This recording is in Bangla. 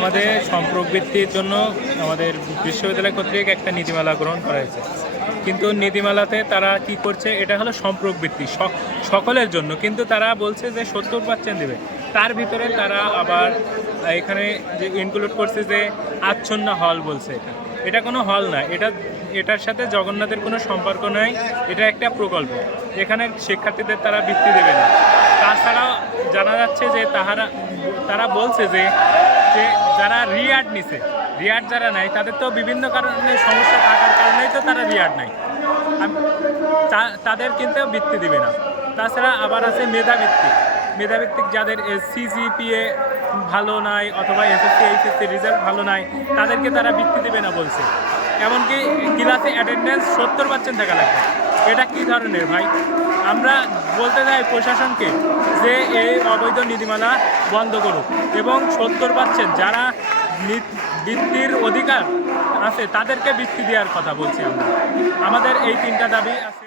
আমাদের সম্পর্কবৃত্তির জন্য আমাদের বিশ্ববিদ্যালয় কর্তৃক একটা নীতিমালা গ্রহণ করা হয়েছে, কিন্তু নীতিমালাতে তারা কি করছে, এটা হলো সম্পর্কবৃত্তি সকলের জন্য, কিন্তু তারা বলছে যে 70% দেবে। তার ভিতরে তারা আবার এখানে যে ইনক্লুড করছে যে আচ্ছন্ন হল বলছে। এটা কোনো হল না, এটার সাথে জগন্নাথের কোনো সম্পর্ক নয়। এটা একটা প্রকল্প, এখানে শিক্ষার্থীদের তারা বৃত্তি দেবে না। তাছাড়াও জানা যাচ্ছে যে তারা বলছে যে যারা রিয়ার্ড নিছে, রিয়ার্ড যারা নেয় তাদের তো বিভিন্ন কারণে সমস্যা থাকার কারণেই তো তারা রিয়ার্ড নেয়, তাদের কিন্তু বৃত্তি দিবে না। তাছাড়া আবার আছে মেধাভিত্তিক যাদের সিজিপিএ ভালো নাই অথবা এসএসসি এইচএসসি রেজাল্ট ভালো নাই, তাদেরকে তারা বৃত্তি দেবে না বলছে। এমনকি ক্লাসে অ্যাটেন্ডেন্স 70% থাকা লাগবে। এটা কি ধরনের ভাই? আমরা বলতে চাই প্রশাসনকে যে এই অবৈধ নীতিমালা বন্ধ করুক এবং 70% যারা বৃত্তির অধিকার আছে তাদেরকে বৃত্তি দেওয়ার কথা বলছি আমরা। আমাদের এই 3টা দাবি আছে।